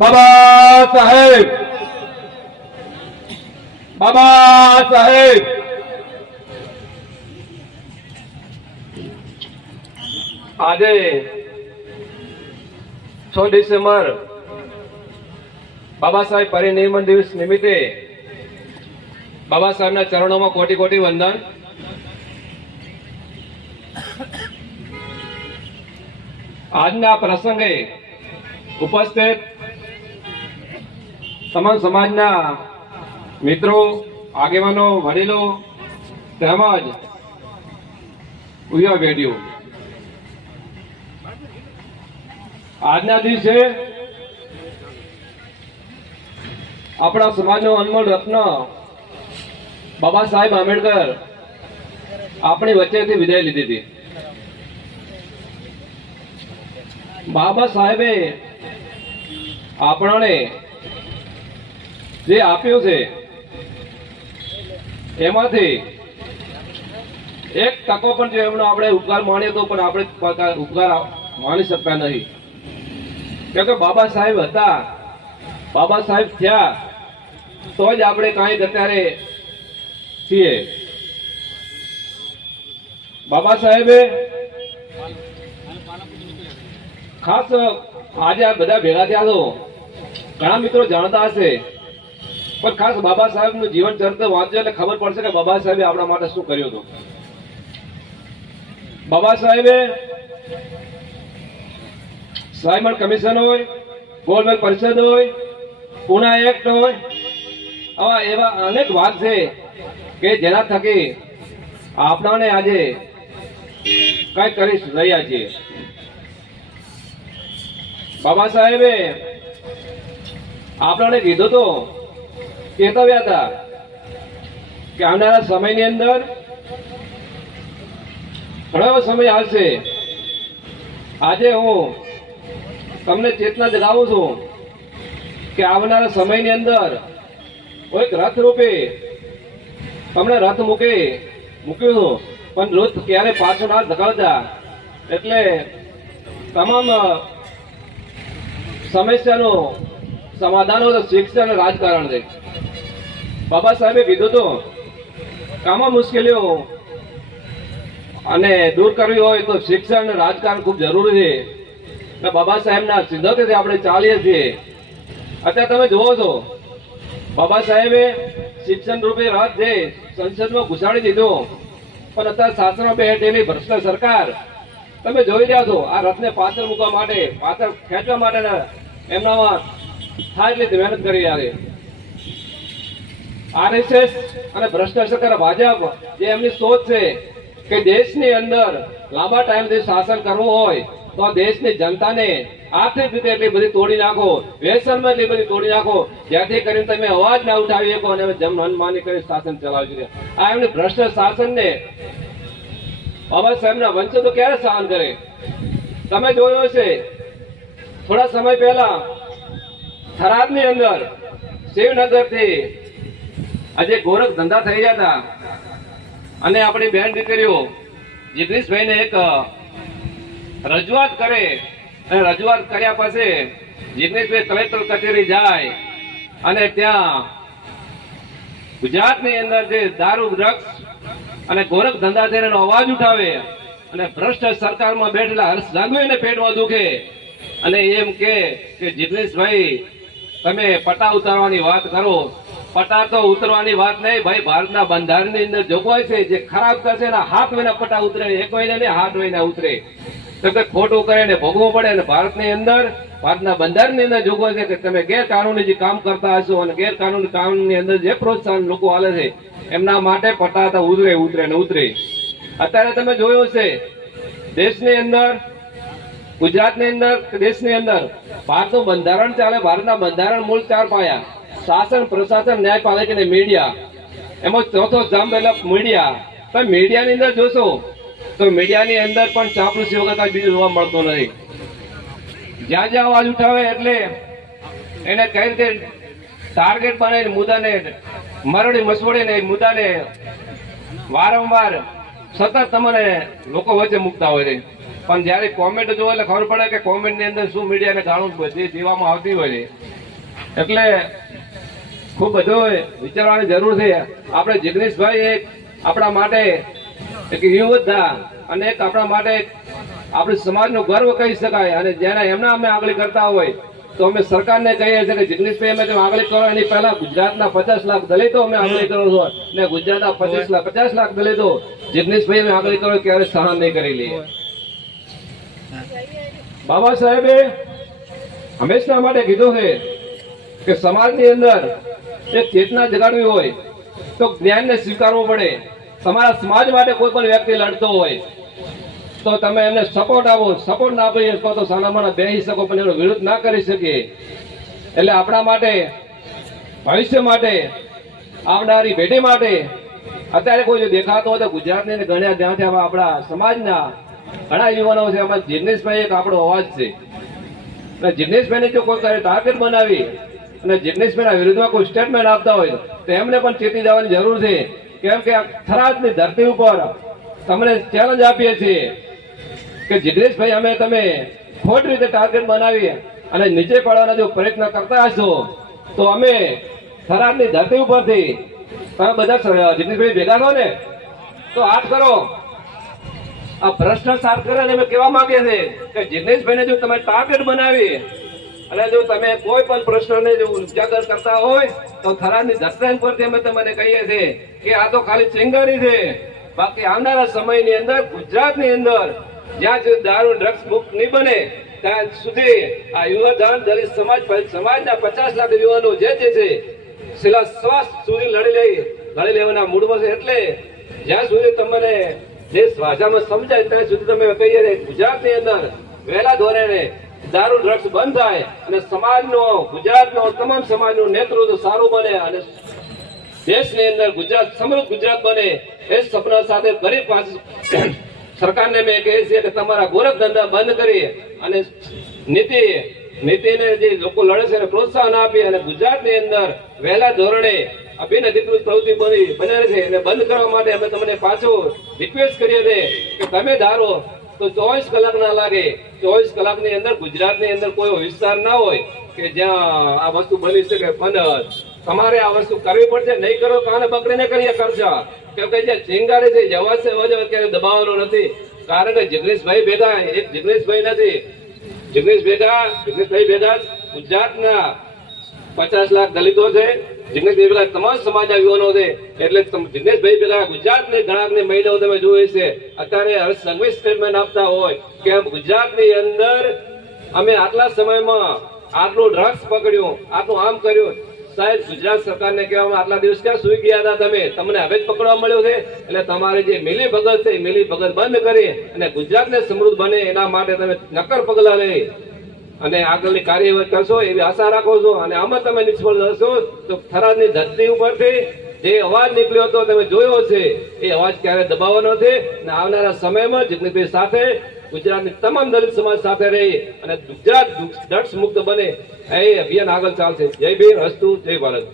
બાબા સાહેબ, બાબા સાહેબ, આજે 6 ડિસેમ્બર બાબા સાહેબ પરિનિર્વાણ દિવસ નિમિત્તે બાબા સાહેબના ચરણોમાં કોટી કોટી વંદન. આજના પ્રસંગે ઉપસ્થિત તમામ સમાજના મિત્રો, આગેવાનો, વડીલો તેમજ યુવા પેઢીઓ, આજના દિવસે આપણા સમાજનો અનમોલ રત્ન બાબા સાહેબ આંબેડકર આપણી વચ્ચેથી વિદાય લીધી હતી. બાબા સાહેબે આપણને જે આપ્યું છે એમાંથી એક ટકો પણ જો એમનો આપણે ઉપકાર માણીએ તો પણ આપણે ઉપકાર માણી શકતા નહીં. કેમ કે બાબા સાહેબ હતા, બાબા સાહેબ થયા તો જ આપણે કાંઈક અત્યારે છીએ. બાબા સાહેબે ખાસ આજે આ બધા ભેગા થયા તો ઘણા મિત્રો જાણતા હશે, પણ ખાસ બાબા સાહેબનું જીવન ચરિત્ર વાંચજો એટલે ખબર પડશે કે બાબા સાહેબે આપણા માટે શું કર્યું હતું. બાબા સાહેબે સાયમન કમિશન હોય, ગોલમેલ પરિષદ હોય, પુના એક્ટ હોય, આવા એવા અનેક વાત છે કે જેના થકી આપણાને આજે કઈ કરી રહ્યા છીએ. બાબા સાહેબે આપણને કીધું તો ચેતવ્યા હતા કે આવનારા સમયની અંદર ઘણો એવો સમય આવશે. આજે હું તમને ચેતના જગાવું છું કે આવનારા સમયની અંદર કોઈક રથ રૂપે તમને રથ મૂક્યું હતું, પણ રથ ક્યારે પાછો ના ધકાવતા, એટલે તમામ સમસ્યાનું સમાધાન હોય તો શિક્ષણ અને રાજકારણ છે. બાબા સાહેબે કીધું તો કામમાં મુશ્કેલીઓ અને દૂર કરવી હોય તો શિક્ષણ અને રાજકારણ ખૂબ જરૂરી છે. બાબા સાહેબના સિદ્ધાંતથી આપણે ચાલીએ છીએ. અત્યારે તમે જુઓ છો બાબા સાહેબે શિક્ષણ રૂપે રથ જે સંસદમાં ઘુસાડી દીધો, પણ અત્યારે શાસનમાં બેઠેલી ભ્રષ્ટ સરકાર તમે જોઈ રહ્યા છો આ રથને પાછળ મૂકવા માટે, પાછળ ખેંચવા માટે એમનામાં થાય એટલી મહેનત કરી રહ્યા છે. આરએસએસ અને ભ્રષ્ટ સરકાર ભાજપ જે એમની સોચ છે કે દેશની અંદર લાંબા ટાઈમથી શાસન કરવું હોય તો દેશની જનતાને આર્થિક રીતે એટલી બધી તોડી નાખો, વ્યસનમાં એટલી બધી તોડી નાખો જેથી કરીને તમે અવાજ ના ઉઠાવી શકો અને જન મનમાની કરી શાસન ચલાવી છે. આ એમની ભ્રષ્ટ શાસનને બાબા સાહેબના વંશજો તો ક્યારે સહન કરે? તમે જોયું હશે થોડા સમય પહેલા થરાદની અંદર શિવનગરથી આજે ગોરખ ધંધા થઈ ગયા હતા અને આપણી બેન દીકરીઓ જગદીશભાઈને એક રજૂઆત કરે અને રજૂઆત કર્યા પછી જગદીશભાઈ કલેક્ટર કચેરી જાય અને ત્યાં ગુજરાતની અંદર જે દારૂ, ડ્રગ્સ અને ગોરખ ધંધા થઈને એનો અવાજ ઉઠાવે અને ભ્રષ્ટ સરકારમાં બેઠેલા હર્ષ સંઘવીને પેટમાં દુખે અને એમ કે જગદીશભાઈ તમે પટ્ટા ઉતારવાની વાત કરો. પટ્ટા તો ઉતરવાની વાત નહીં ભાઈ, ભારતના બંધારણની અંદર જોગવાઈ છે જે ખરાબ કરશે એના હાથ વિના પટ્ટા ઉતરે, એક મહિને નહીં હાથ વિના ઉતરે. તો કે ખોટું કરે ને ભોગવવું પડે. અને ભારતની અંદર ભારતના બંધારણની અંદર જોગવાઈ છે કે તમે ગેરકાનૂની જે કામ કરતા હશો અને ગેરકાનૂની કામની અંદર જે પ્રોત્સાહન લોકો આલે છે એમના માટે પટ્ટા તો ઉતરે ને ઉતરે. અત્યારે તમે જોયું છે દેશની અંદર, ગુજરાતની અંદર, દેશની અંદર ભારતનું બંધારણ ચાલે. ભારતના બંધારણ મૂળ 4 પાયા: શાસન, પ્રશાસન, ન્યાયપાલિકા અને મીડિયા. એમાં ચોથો જમ્પ એટલે મીડિયા. તમે મીડિયાની અંદર જોશો તો મીડિયાની અંદર પણ ચાપલુસી વગર કાંઈ બીજું જોવા મળતું નથી. જ્યાં જ્યાં અવાજ ઉઠાવે એટલે એને કઈ રીતે ટાર્ગેટ બનાવીને મુદ્દાને મરડી મસવડીને એ મુદ્દાને વારંવાર સતત તમને લોકો વચ્ચે મૂકતા હોય છે. પણ જયારે કોમેન્ટ જોવો એટલે ખબર પડે કે કોમેન્ટ ની અંદર શું મીડિયાને ગાળું બધી દેવામાં આવતી હોય છે. એટલે ખૂબ બધું વિચારવાની જરૂર છે. આપણે જિગ્નેશભાઈ એક આપણા માટે એક યોદ્ધા અને એક આપણા માટે આપણી સમાજનું ગર્વ કહી શકાય. અને જેને એમના અમે આગળ કરતા હોય તો અમે સરકારને કહીએ છીએ કે જિગ્નેશભાઈ અમે તમે આગળ કરો એની પહેલા ગુજરાતના 50 લાખ દલિતો અમે આગળ કરો છો ને ગુજરાતના 50 લાખ દલિતો જિગ્નેશભાઈ અમે આગળ કરો ક્યારે સહન નહીં કરી લઈએ. બાબા સાહેબે હંમેશા માટે કીધું છે કે સમાજની અંદર એક ચેતના જગાડવી હોય તો જ્ઞાનને સ્વીકારવું પડે. તમારા સમાજ માટે કોઈ પણ વ્યક્તિ લડતો હોય તો તમે એમને સપોર્ટ આપો. સપોર્ટ ના આપી શકો તો સાનામાના બેસી શકો પણ એનો વિરોધ ના કરી શકીએ. એટલે આપણા માટે ભવિષ્ય માટે આવનારી પેઢી માટે અત્યારે કોઈ જો દેખાતો હોય તો ગુજરાતની ઘણા ત્યાંથી આપણા સમાજના ઘણા યુવાનો છે. એમાં જિગ્નેશભાઈ એક આપણો અવાજ છે. અને જિગ્નેશભાઈને જો કોઈ ટાર્ગેટ બનાવી અને જિગ્નેશભાઈના વિરુદ્ધમાં કોઈ સ્ટેટમેન્ટ આપતા હોય તો એમને પણ ચેતી જવાની જરૂર છે. કેમ કે આ થરાદની ધરતી ઉપર તમને ચેલેન્જ આપીએ છીએ કે જિગ્નેશભાઈ અમે તમે ખોટી રીતે ટાર્ગેટ બનાવી અને નીચે પાડવાના જો પ્રયત્ન કરતા હશો તો અમે થરાદની ધરતી ઉપરથી તમે બધા જિગ્નેશભાઈ ભેગા થો ને તો હાથ કરો. આ ભ્રષ્ટાચાર કરે અમે કહેવા માંગીએ છીએ કે જિગ્નેશભાઈને જો તમે ટાર્ગેટ બનાવી અને જો તમે કોઈ પણ પ્રશ્નને જો ઉજાગર કરતા હોય તો થરાદની ધરતી પરથી અમે તમને કહીએ છીએ કે આ તો ખાલી ચિંગારી છે. બાકી આવનારા સમયની અંદર ગુજરાતની અંદર જ્યાં સુધી દારૂ ડ્રગ્સ મુક્ત નહીં બને ત્યાં સુધી આ યુવાધન દલિત સમાજના 50 લાખ યુવાનો જે છે છેલ્લા શ્વાસ સુધી લડી લેવાના મૂડમાં છે. એટલે જ્યાં સુધી તમને દેશ ભાષામાં સમજાય ત્યાં સુધી તમે કહીએ ગુજરાતની અંદર વહેલા ધોરણે દારૂ ડ્રગ્સ બંધ થાય અને સમાજનો ગુજરાતનો તમામ સમાજનું નેતૃત્વ સારું બને અને દેશની અંદર ગુજરાત સમૃદ્ધ ગુજરાત બને એ સપના સાથે ગરીબ સરકારને મેં કહે છે કે તમારા ગોરખ ધંધા બંધ કરી અને નીતિને જે લોકો લડે છે એને પ્રોત્સાહન આપી અને ગુજરાતની અંદર વહેલા ધોરણે બિન અધિકૃત પ્રવૃત્તિ બને છે એને બંધ કરવા માટે અમે તમને પાછું રિક્વેસ્ટ કરીએ છીએ કે તમે ધારો તો 24 કલાક ના લાગે. 24 કલાકની અંદર ગુજરાતની અંદર કોઈ વિસ્તાર ના હોય કે જ્યાં આ વસ્તુ બની શકે. પણ તમારે આ વસ્તુ કરવી પડશે. નહીં કરો કાને પકડીને કરીએ ખર્ચા. કેમ કે જે ચિંગારી છે જવા છે ક્યારે દબાવવાનો નથી. કારણ કે જિગ્નેશભાઈ ભેગા એક જિગ્નેશભાઈ નથી. જિગ્નેશભાઈ ભેગા ગુજરાતના 50 લાખ દલિતો છે. જિગ્નેશભાઈ ભેગા તમામ સમાજના યુવાનો છે. એટલે જિગ્નેશભાઈ ભેગા ગુજરાતની ઘણા મહિલાઓ તમે જોઈ છે અત્યારે સંઘવી સ્ટેટમેન્ટ આપતા હોય કે ગુજરાતની અંદર અમે આટલા સમયમાં આટલું ડ્રગ્સ પકડ્યું, આટલું આમ કર્યું. સાહેબ ગુજરાત સરકારને કહેવામાં આટલા દિવસ ક્યાં સુઈ ગયા હતા તમે? તમને હવે જ પકડવા મળ્યો છે. એટલે તમારી જે મિલી ભગત છે મિલી ભગત બંધ કરી અને ગુજરાતને સમૃદ્ધ બને એના માટે તમે નક્કર પગલા લઈ અને આગળની કાર્યવાહી કરશો એવી આશા રાખો છો. અને આમાં તમે નિષ્ફળ થશો તો થરાદની ધરતી ઉપરથી જે અવાજ નીકળ્યો હતો તમે જોયો છે એ અવાજ ક્યારે દબાવવાનો નથી. અને આવનારા સમયમાં જિગ્નેશભાઈ સાથે ગુજરાતની તમામ દલિત સમાજ સાથે રહી અને ગુજરાત ડ્રગ્સ મુક્ત બને એ અભિયાન આગળ ચાલશે. જય ભીમ, હસ્તુ, જય ભારત.